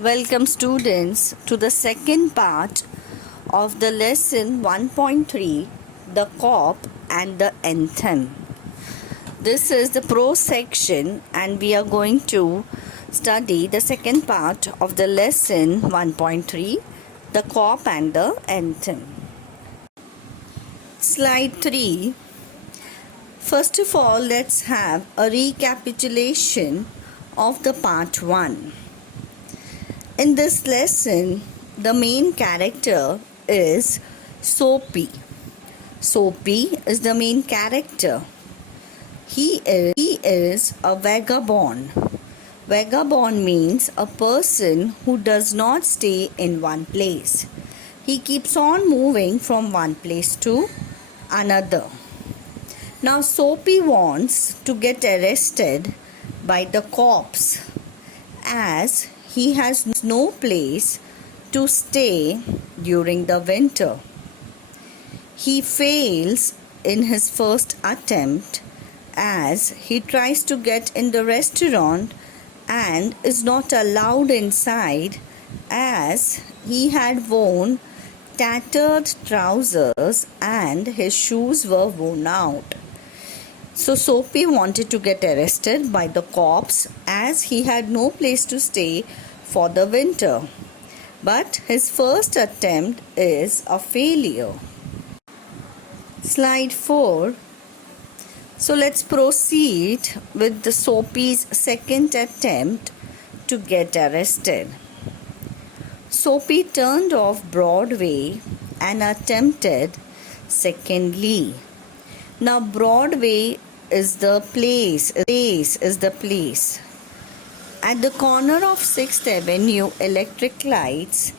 Welcome students to the second part of the lesson 1.3, the cop and the anthem. This is the prose section and we are going to study the second part of the lesson 1.3, the cop and the anthem. Slide 3. First of all, let's have a recapitulation of the part 1. In this lesson, the main character is Soapy. Soapy is the main character. He is a vagabond. Vagabond means a person who does not stay in one place. He keeps on moving from one place to another. Now Soapy wants to get arrested by the cops as he has no place to stay during the winter. He fails in his first attempt as he tries to get in the restaurant and is not allowed inside as he had worn tattered trousers and his shoes were worn out. So Soapy wanted to get arrested by the cops as he had no place to stay for the winter. But his first attempt is a failure. Slide 4. So let's proceed with the Soapy's second attempt to get arrested. Soapy turned off Broadway and attempted secondly. Now Broadway is the place. At the corner of 6th Avenue, electric lights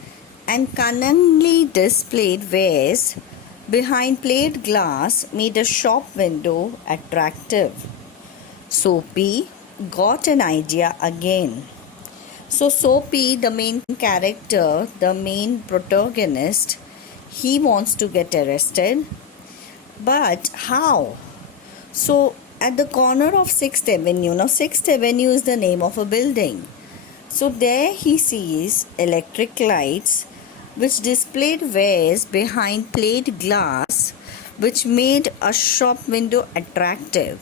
and cunningly displayed wares behind plate glass made a shop window attractive. Soapy got an idea again. So Soapy, the main character, the main protagonist, he wants to get arrested. But how? So at the corner of 6th Avenue, now 6th Avenue is the name of a building. So there he sees electric lights which displayed wares behind plate glass which made a shop window attractive.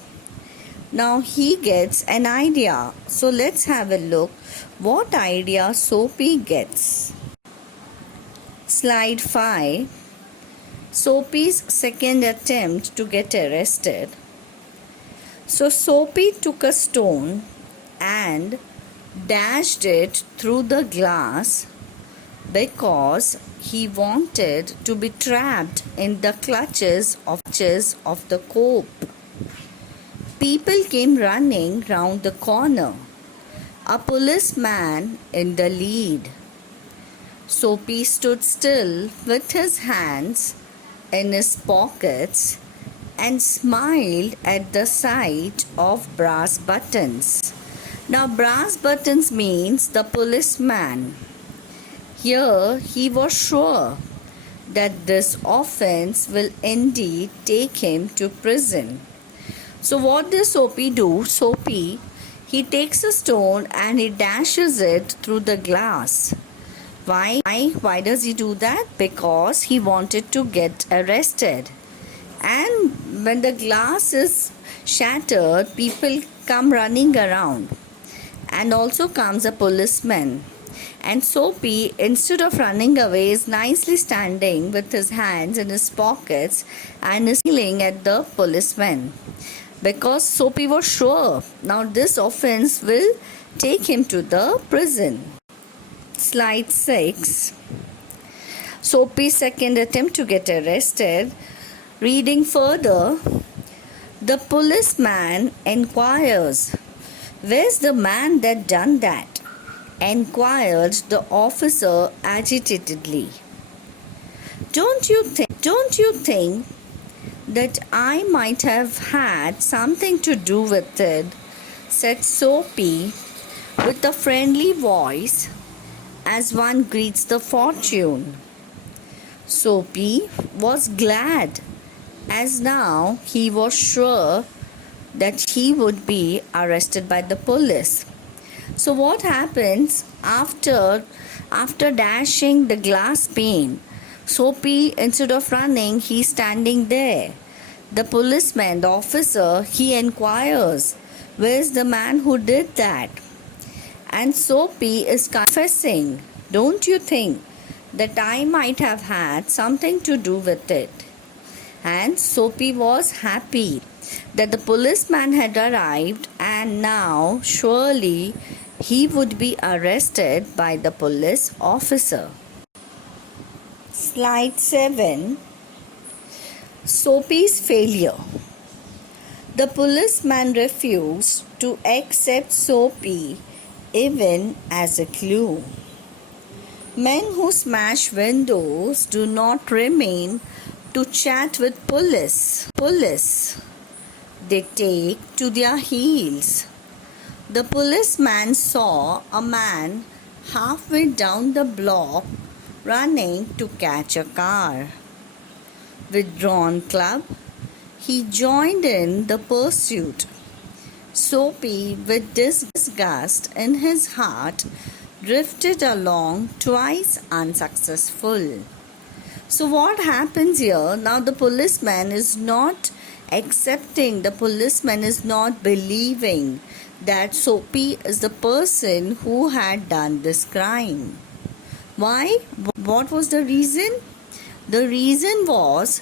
Now he gets an idea. So let's have a look what idea Soapy gets. Slide 5. Soapy's second attempt to get arrested. So Soapy took a stone and dashed it through the glass because he wanted to be trapped in the clutches of the cop. People came running round the corner, a policeman in the lead. Soapy stood still with his hands in his pockets and smiled at the sight of brass buttons. Now brass buttons means the policeman. Here he was sure that this offense will indeed take him to prison. So what does Soapy do? Soapy, he takes a stone and he dashes it through the glass. Why? Why does he do that? Because he wanted to get arrested. And when the glass is shattered, people come running around. And also comes a policeman. And Soapy, instead of running away, is nicely standing with his hands in his pockets and is smiling at the policeman. Because Soapy was sure now this offense will take him to the prison. Slide 6. Soapy's second attempt to get arrested. Reading further, the policeman inquires, "Where's the man that done that?" Inquired the officer agitatedly. Don't you think that I might have had something to do with it?" said Soapy with a friendly voice as one greets the fortune. Soapy was glad as now he was sure that he would be arrested by the police. So what happens after dashing the glass pane? Soapy, instead of running, he's standing there. The policeman, the officer, he inquires, where's the man who did that? And Soapy is confessing, don't you think that I might have had something to do with it? And Soapy was happy that the policeman had arrived, and now surely he would be arrested by the police officer. Slide 7. Soapy's failure. The policeman refused to accept Soapy even as a clue. Men who smash windows do not remain to chat with police. They take to their heels. The policeman saw a man halfway down the block running to catch a car. With drawn club, he joined in the pursuit. Soapy, with disgust in his heart, drifted along, twice unsuccessful. So what happens here? Now the policeman is not accepting, the policeman is not believing that Soapy is the person who had done this crime. Why? What was the reason? The reason was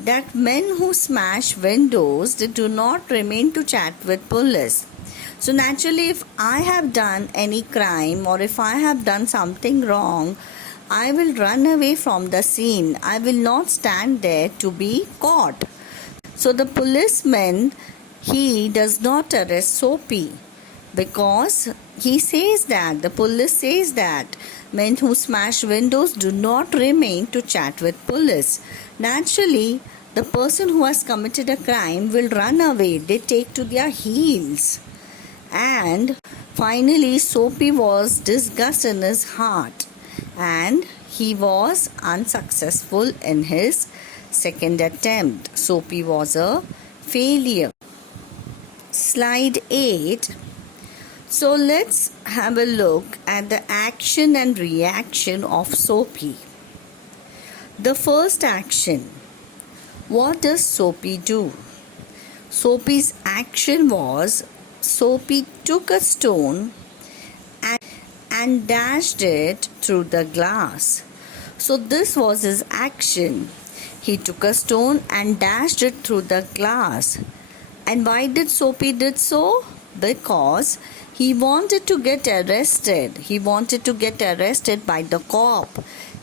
that men who smash windows, they do not remain to chat with police. So naturally, if I have done any crime or if I have done something wrong, I will run away from the scene. I will not stand there to be caught. So the policeman, he does not arrest Soapy because he says that, the police says that men who smash windows do not remain to chat with police. Naturally, the person who has committed a crime will run away. They take to their heels. And finally, Soapy was disgust in his heart and he was unsuccessful in his second attempt. Soapy was a failure. Slide 8. So let's have a look at the action and reaction of Soapy. The first action. What does Soapy do? Soapy's action was, Soapy took a stone and dashed it through the glass. So this was his action. He took a stone and dashed it through the glass. And why did Soapy did so? Because he wanted to get arrested. He wanted to get arrested by the cop.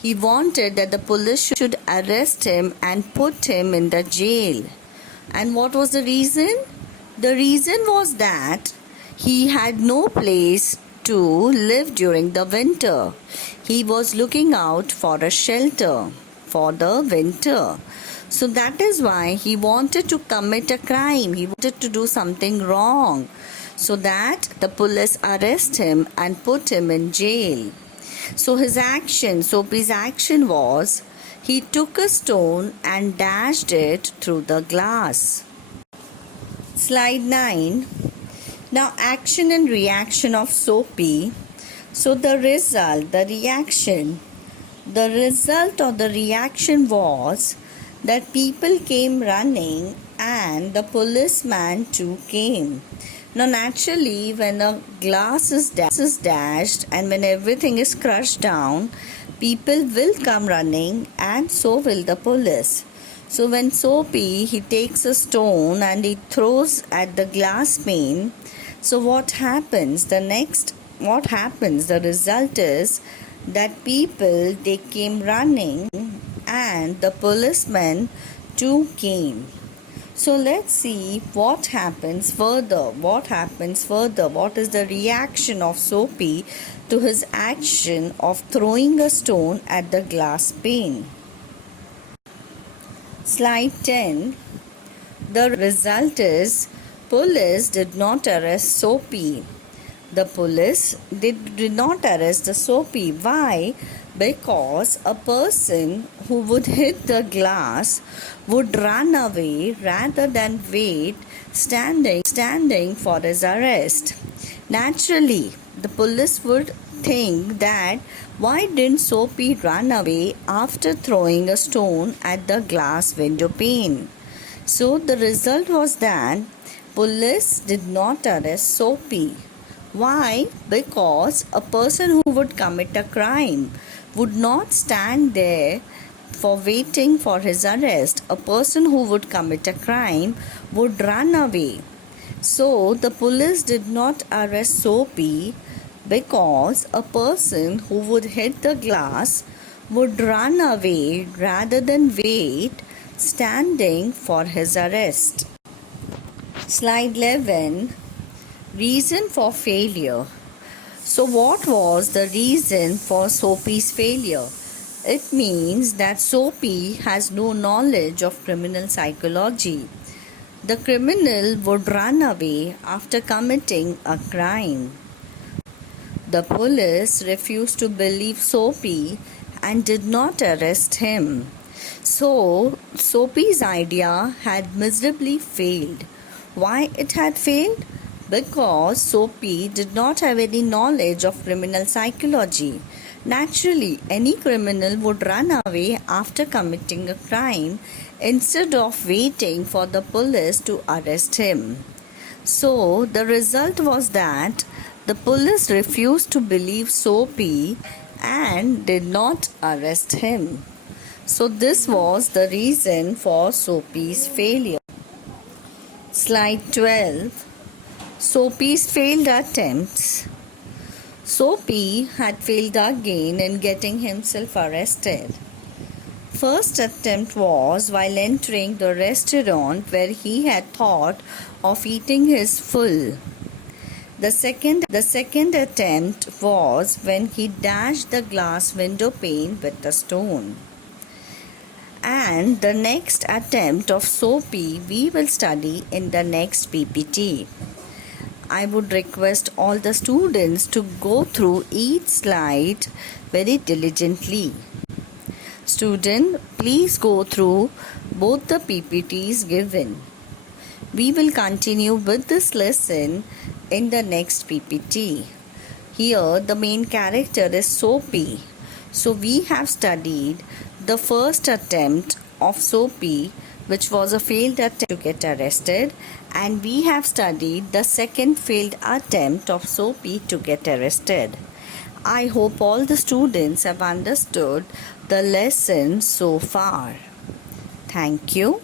He wanted that the police should arrest him and put him in the jail. And what was the reason? The reason was that he had no place to live during the winter. He was looking out for a shelter for the winter. So that is why he wanted to commit a crime. He wanted to do something wrong so that the police arrest him and put him in jail. So his action, Soapy's action was, he took a stone and dashed it through the glass. Slide 9. Now action and reaction of Soapy. So the result, the result or the reaction was that people came running and the policeman too came. Now naturally, when a glass is dashed and when everything is crushed down, people will come running and so will the police. So when Soapy, he takes a stone and he throws at the glass pane, so what happens? The result is that people, they came running and the policeman too came. So let's see what happens further. What is the reaction of Soapy to his action of throwing a stone at the glass pane? Slide 10. The result is police did not arrest Soapy. The police did not arrest the Soapy. Why? Because a person who would hit the glass would run away rather than wait standing for his arrest. Naturally, the police would think that why didn't Soapy run away after throwing a stone at the glass window pane? So the result was that police did not arrest Soapy. Why? Because a person who would commit a crime would not stand there for waiting for his arrest. A person who would commit a crime would run away. So the police did not arrest Soapy because a person who would hit the glass would run away rather than wait standing for his arrest. Slide 11. Reason for failure. So what was the reason for Soapy's failure? It means that Soapy has no knowledge of criminal psychology. The criminal would run away after committing a crime. The police refused to believe Soapy and did not arrest him. So, Soapy's idea had miserably failed. Why it had failed? Because Soapy did not have any knowledge of criminal psychology. Naturally, any criminal would run away after committing a crime instead of waiting for the police to arrest him. So, the result was that the police refused to believe Soapy and did not arrest him. So, this was the reason for Soapy's failure. Slide 12. Soapy's failed attempts. Soapy had failed again in getting himself arrested. First attempt was while entering the restaurant where he had thought of eating his full. The second attempt was when he dashed the glass window pane with a stone. And the next attempt of Soapy we will study in the next PPT. I would request all the students to go through each slide very diligently. Student, please go through both the PPTs given. We will continue with this lesson in the next PPT. Here the main character is Soapy. So we have studied the first attempt of Soapy, which was a failed attempt to get arrested, and we have studied the second failed attempt of Soapy to get arrested. I hope all the students have understood the lesson so far. Thank you.